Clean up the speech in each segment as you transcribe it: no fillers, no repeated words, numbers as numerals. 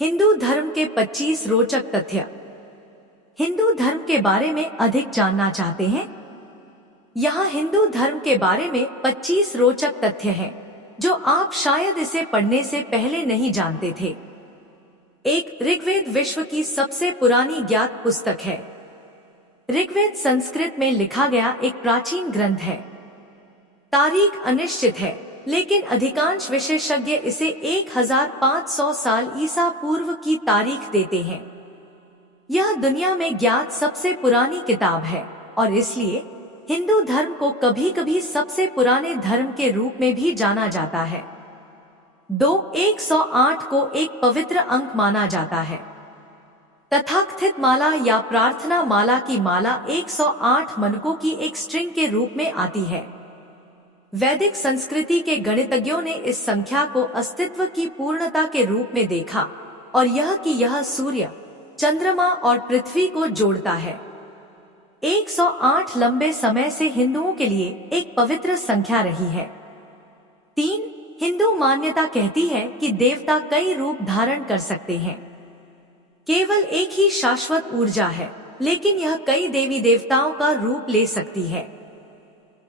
हिंदू धर्म के 25 रोचक तथ्य। हिंदू धर्म के बारे में अधिक जानना चाहते हैं? यहाँ हिंदू धर्म के बारे में 25 रोचक तथ्य हैं, जो आप शायद इसे पढ़ने से पहले नहीं जानते थे। एक, ऋग्वेद विश्व की सबसे पुरानी ज्ञात पुस्तक है। ऋग्वेद संस्कृत में लिखा गया एक प्राचीन ग्रंथ है। तारीख अनिश्चित है, लेकिन अधिकांश विशेषज्ञ इसे 1500 साल ईसा पूर्व की तारीख देते हैं। यह दुनिया में ज्ञात सबसे पुरानी किताब है और इसलिए हिंदू धर्म को कभी कभी सबसे पुराने धर्म के रूप में भी जाना जाता है। 108 को एक पवित्र अंक माना जाता है। तथाकथित माला या प्रार्थना माला की माला 108 मनकों की एक स्ट्रिंग के रूप में आती है। वैदिक संस्कृति के गणितज्ञों ने इस संख्या को अस्तित्व की पूर्णता के रूप में देखा और यह कि यह सूर्य, चंद्रमा और पृथ्वी को जोड़ता है। 108 लंबे समय से हिंदुओं के लिए एक पवित्र संख्या रही है। 3, हिंदू मान्यता कहती है कि देवता कई रूप धारण कर सकते हैं। केवल एक ही शाश्वत ऊर्जा है, लेकिन यह कई देवी देवताओं का रूप ले सकती है।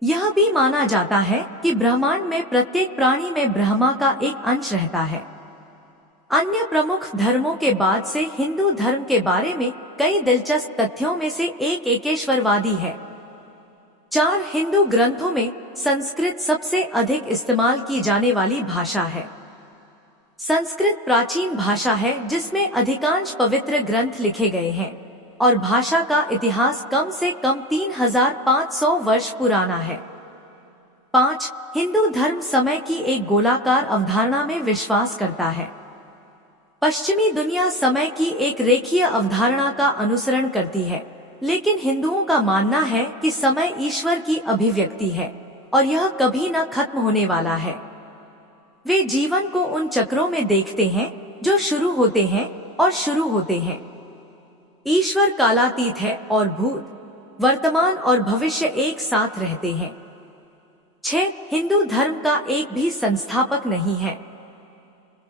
यह भी माना जाता है कि ब्रह्मांड में प्रत्येक प्राणी में ब्रह्मा का एक अंश रहता है। अन्य प्रमुख धर्मों के बाद से हिंदू धर्म के बारे में कई दिलचस्प तथ्यों में से एक एकेश्वरवादी है। 4, हिंदू ग्रंथों में संस्कृत सबसे अधिक इस्तेमाल की जाने वाली भाषा है। संस्कृत प्राचीन भाषा है जिसमें अधिकांश पवित्र ग्रंथ लिखे गए हैं और भाषा का इतिहास कम से कम 3500 वर्ष पुराना है। 5, हिंदू धर्म समय की एक गोलाकार अवधारणा में विश्वास करता है। पश्चिमी दुनिया समय की एक रेखीय अवधारणा का अनुसरण करती है, लेकिन हिंदुओं का मानना है कि समय ईश्वर की अभिव्यक्ति है और यह कभी न खत्म होने वाला है। वे जीवन को उन चक्रों में देखते हैं जो शुरू होते हैं और शुरू होते हैं। ईश्वर कालातीत है और भूत, वर्तमान और भविष्य एक साथ रहते हैं। 6, हिंदू धर्म का एक भी संस्थापक नहीं है।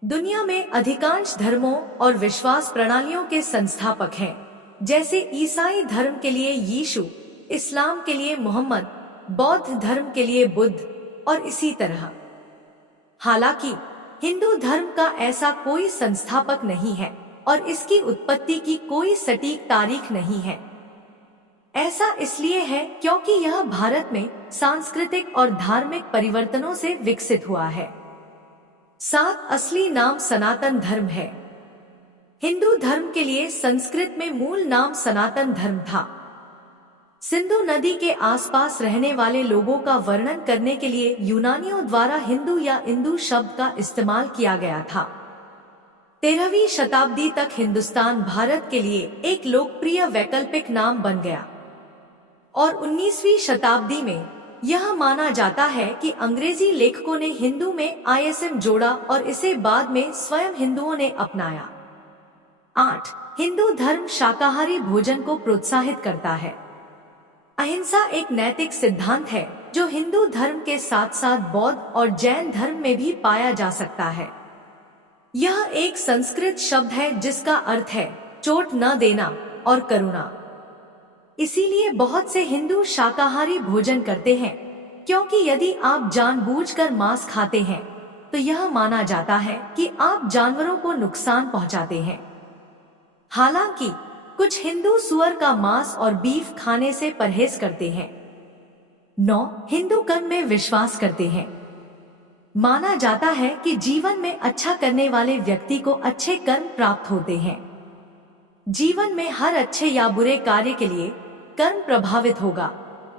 दुनिया में अधिकांश धर्मों और विश्वास प्रणालियों के संस्थापक हैं, जैसे ईसाई धर्म के लिए यीशु, इस्लाम के लिए मोहम्मद, बौद्ध धर्म के लिए बुद्ध और इसी तरह। हालांकि हिंदू धर्म का ऐसा कोई संस्थापक नहीं है और इसकी उत्पत्ति की कोई सटीक तारीख नहीं है। ऐसा इसलिए है क्योंकि यह भारत में सांस्कृतिक और धार्मिक परिवर्तनों से विकसित हुआ है। 7, असली नाम सनातन धर्म है। हिंदू धर्म के लिए संस्कृत में मूल नाम सनातन धर्म था। सिंधु नदी के आसपास रहने वाले लोगों का वर्णन करने के लिए यूनानियों द्वारा हिंदू या इंदु शब्द का इस्तेमाल किया गया था। 13वीं शताब्दी तक हिंदुस्तान भारत के लिए एक लोकप्रिय वैकल्पिक नाम बन गया और 19वीं शताब्दी में यह माना जाता है कि अंग्रेजी लेखकों ने हिंदू में ISM जोड़ा और इसे बाद में स्वयं हिंदुओं ने अपनाया। 8, हिंदू धर्म शाकाहारी भोजन को प्रोत्साहित करता है। अहिंसा एक नैतिक सिद्धांत है जो हिंदू धर्म के साथ साथ बौद्ध और जैन धर्म में भी पाया जा सकता है। यह एक संस्कृत शब्द है जिसका अर्थ है चोट न देना और करुणा। इसीलिए बहुत से हिंदू शाकाहारी भोजन करते हैं, क्योंकि यदि आप जानबूझकर मांस खाते हैं तो यह माना जाता है कि आप जानवरों को नुकसान पहुंचाते हैं। हालांकि कुछ हिंदू सुअर का मांस और बीफ खाने से परहेज करते हैं। 9, हिंदू कर्म में विश्वास करते हैं। माना जाता है कि जीवन में अच्छा करने वाले व्यक्ति को अच्छे कर्म प्राप्त होते हैं। जीवन में हर अच्छे या बुरे कार्य के लिए कर्म प्रभावित होगा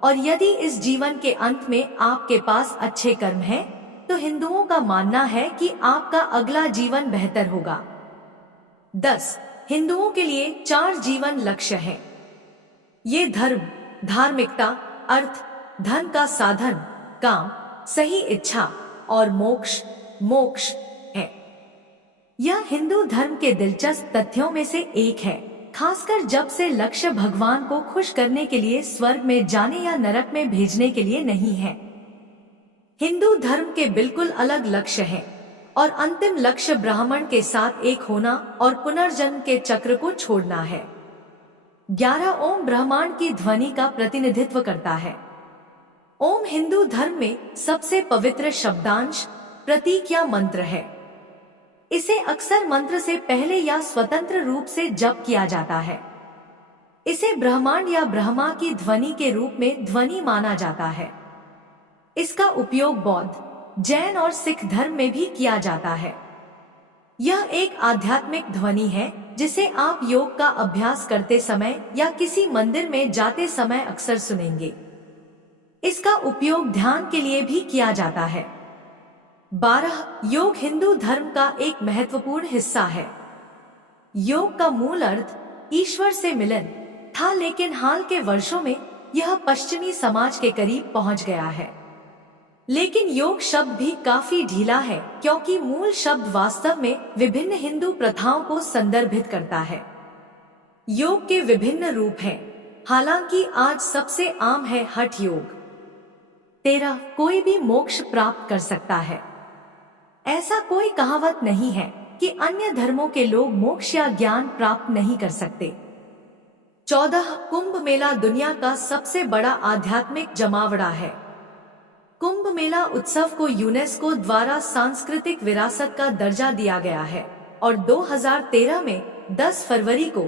और यदि इस जीवन के अंत में आपके पास अच्छे कर्म हैं, तो हिंदुओं का मानना है कि आपका अगला जीवन बेहतर होगा। 10, हिंदुओं के लिए 4 जीवन लक्ष्य हैं। ये धर्म, धार्मिकता, अर्थ, धन का साधन, काम, सही इच्छा और मोक्ष है। यह हिंदू धर्म के दिलचस्प तथ्यों में से एक है, खासकर जब से लक्ष्य भगवान को खुश करने के लिए स्वर्ग में जाने या नरक में भेजने के लिए नहीं है। हिंदू धर्म के बिल्कुल अलग लक्ष्य हैं और अंतिम लक्ष्य ब्राह्मण के साथ एक होना और पुनर्जन्म के चक्र को छोड़ना है। 11 ओम ब्रह्मांड की ध्वनि का प्रतिनिधित्व करता है। ओम हिंदू धर्म में सबसे पवित्र शब्दांश, प्रतीक या मंत्र है। इसे अक्सर मंत्र से पहले या स्वतंत्र रूप से जप किया जाता है। इसे ब्रह्मांड या ब्रह्मा की ध्वनि के रूप में ध्वनि माना जाता है। इसका उपयोग बौद्ध, जैन और सिख धर्म में भी किया जाता है। यह एक आध्यात्मिक ध्वनि है जिसे आप योग का अभ्यास करते समय या किसी मंदिर में जाते समय अक्सर सुनेंगे। इसका उपयोग ध्यान के लिए भी किया जाता है। 12 योग हिंदू धर्म का एक महत्वपूर्ण हिस्सा है। योग का मूल अर्थ ईश्वर से मिलन था, लेकिन हाल के वर्षों में यह पश्चिमी समाज के करीब पहुंच गया है। लेकिन योग शब्द भी काफी ढीला है, क्योंकि मूल शब्द वास्तव में विभिन्न हिंदू प्रथाओं को संदर्भित करता है। योग के विभिन्न रूप हैं, हालांकि आज सबसे आम है हठ योग। 13 कोई भी मोक्ष प्राप्त कर सकता है। ऐसा कोई कहावत नहीं है कि अन्य धर्मों के लोग मोक्ष या ज्ञान प्राप्त नहीं कर सकते। 14 कुंभ मेला दुनिया का सबसे बड़ा आध्यात्मिक जमावड़ा है। कुंभ मेला उत्सव को यूनेस्को द्वारा सांस्कृतिक विरासत का दर्जा दिया गया है और 2013 में 10 फरवरी को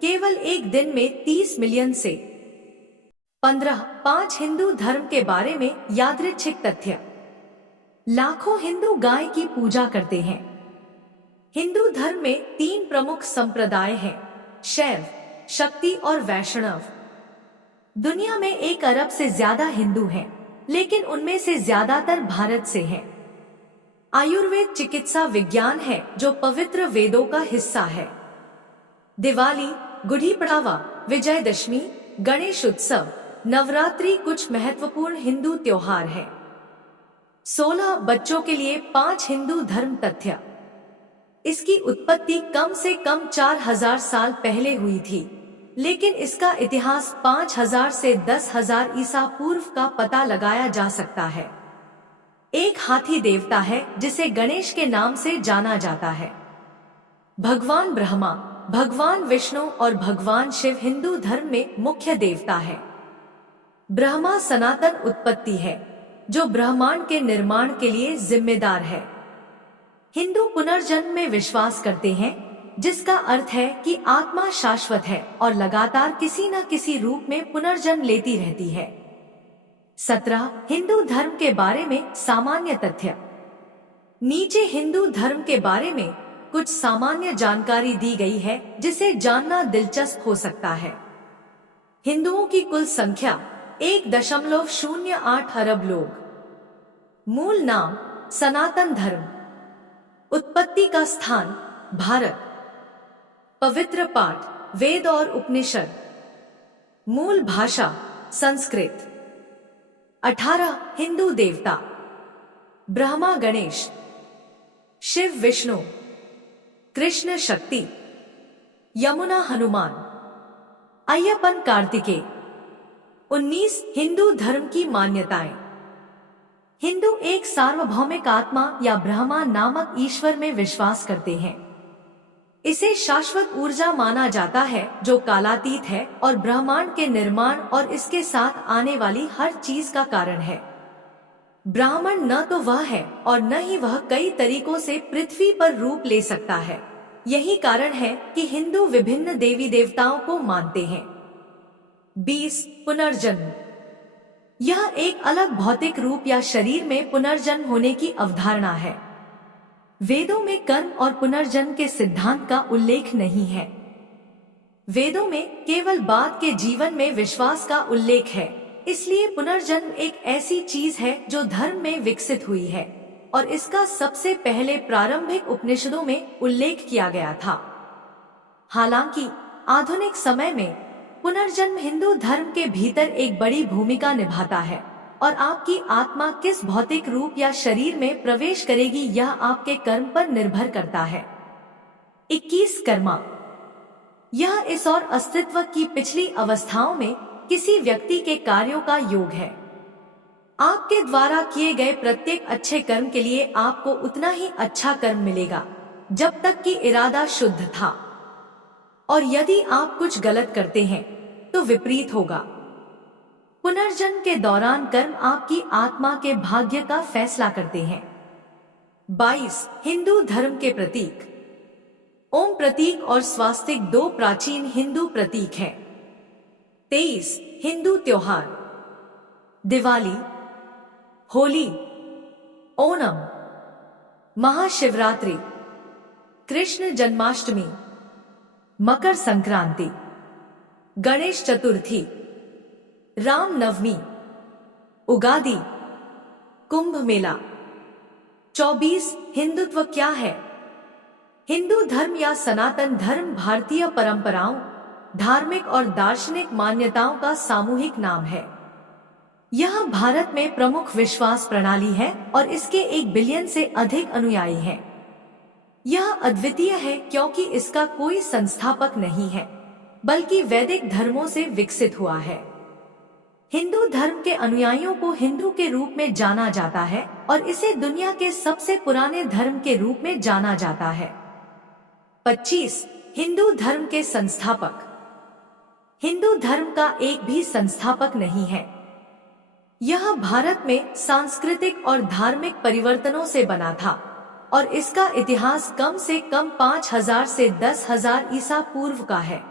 केवल एक दिन में 30 मिलियन से 5 हिंदू धर्म के बारे में यादृच्छिक तथ्य। लाखों हिंदू गाय की पूजा करते हैं। हिंदू धर्म में 3 प्रमुख संप्रदाय हैं, शैव, शक्ति और वैष्णव। दुनिया में 1 अरब से ज्यादा हिंदू हैं, लेकिन उनमें से ज्यादातर भारत से हैं। आयुर्वेद चिकित्सा विज्ञान है जो पवित्र वेदों का हिस्सा है। दिवाली, गुड़ी पड़ावा, विजयदशमी, गणेश उत्सव, नवरात्रि कुछ महत्वपूर्ण हिंदू त्योहार हैं। 16 बच्चों के लिए 5 हिंदू धर्म तथ्य। इसकी उत्पत्ति कम से कम 4000 साल पहले हुई थी, लेकिन इसका इतिहास 5000 से 10,000 ईसा पूर्व का पता लगाया जा सकता है। एक हाथी देवता है जिसे गणेश के नाम से जाना जाता है। भगवान ब्रह्मा, भगवान विष्णु और भगवान शिव हिंदू धर्म में मुख्य देवता है। ब्रह्मा सनातन उत्पत्ति है जो ब्रह्मांड के निर्माण के लिए जिम्मेदार है। हिंदू पुनर्जन्म में विश्वास करते हैं, जिसका अर्थ है कि आत्मा शाश्वत है और लगातार किसी न किसी रूप में पुनर्जन्म लेती रहती है। 17 हिंदू धर्म के बारे में सामान्य तथ्य। नीचे हिंदू धर्म के बारे में कुछ सामान्य जानकारी दी गई है जिसे जानना दिलचस्प हो सकता है। हिंदुओं की कुल संख्या 1.08 अरब लोग। मूल नाम सनातन धर्म। उत्पत्ति का स्थान भारत। पवित्र पाठ वेद और उपनिषद। मूल भाषा संस्कृत। 18 हिंदू देवता ब्रह्मा गणेश, शिव विष्णु, कृष्ण शक्ति, यमुना हनुमान, अय्यपन कार्तिकेय। 19 हिंदू धर्म की मान्यताएं। हिंदू एक सार्वभौमिक आत्मा या ब्रह्मा नामक ईश्वर में विश्वास करते हैं। इसे शाश्वत ऊर्जा माना जाता है जो कालातीत है और ब्रह्मांड के निर्माण और इसके साथ आने वाली हर चीज का कारण है। ब्राह्मण न तो वह है और न ही वह कई तरीकों से पृथ्वी पर रूप ले सकता है। यही कारण है कि हिंदू विभिन्न देवी देवताओं को मानते हैं। 20 पुनर्जन्म। यह एक अलग भौतिक रूप या शरीर में पुनर्जन्म होने की अवधारणा है। वेदों में कर्म और पुनर्जन्म के सिद्धांत का उल्लेख नहीं है। वेदों में केवल बाद के जीवन में विश्वास का उल्लेख है, इसलिए पुनर्जन्म एक ऐसी चीज है जो धर्म में विकसित हुई है और इसका सबसे पहले प्रारंभिक उपनिषदों में उल्लेख किया गया था। हालांकि आधुनिक समय में पुनर्जन्म हिंदू धर्म के भीतर एक बड़ी भूमिका निभाता है और आपकी आत्मा किस भौतिक रूप या शरीर में प्रवेश करेगी यह आपके कर्म पर निर्भर करता है। 21 कर्मा। यह इस और अस्तित्व की पिछली अवस्थाओं में किसी व्यक्ति के कार्यों का योग है। आपके द्वारा किए गए प्रत्येक अच्छे कर्म के लिए आपको उतना ही अच्छा कर्म मिलेगा जब तक कि इरादा शुद्ध था, और यदि आप कुछ गलत करते हैं तो विपरीत होगा। पुनर्जन्म के दौरान कर्म आपकी आत्मा के भाग्य का फैसला करते हैं। 22 हिंदू धर्म के प्रतीक। ओम प्रतीक और स्वास्तिक दो प्राचीन हिंदू प्रतीक हैं। 23 हिंदू त्योहार। दिवाली, होली, ओणम, महाशिवरात्रि, कृष्ण जन्माष्टमी, मकर संक्रांति, गणेश चतुर्थी, राम नवमी, उगादि, कुंभ मेला। 24 हिंदुत्व क्या है? हिंदू धर्म या सनातन धर्म भारतीय परंपराओं, धार्मिक और दार्शनिक मान्यताओं का सामूहिक नाम है। यह भारत में प्रमुख विश्वास प्रणाली है और इसके 1 बिलियन से अधिक अनुयायी हैं। यह अद्वितीय है क्योंकि इसका कोई संस्थापक नहीं है, बल्कि वैदिक धर्मों से विकसित हुआ है। हिंदू धर्म के अनुयायियों को हिंदू के रूप में जाना जाता है और इसे दुनिया के सबसे पुराने धर्म के रूप में जाना जाता है। 25 हिंदू धर्म के संस्थापक। हिंदू धर्म का एक भी संस्थापक नहीं है। यह भारत में सांस्कृतिक और धार्मिक परिवर्तनों से बना था और इसका इतिहास कम से कम 5000 से 10,000 ईसा पूर्व का है।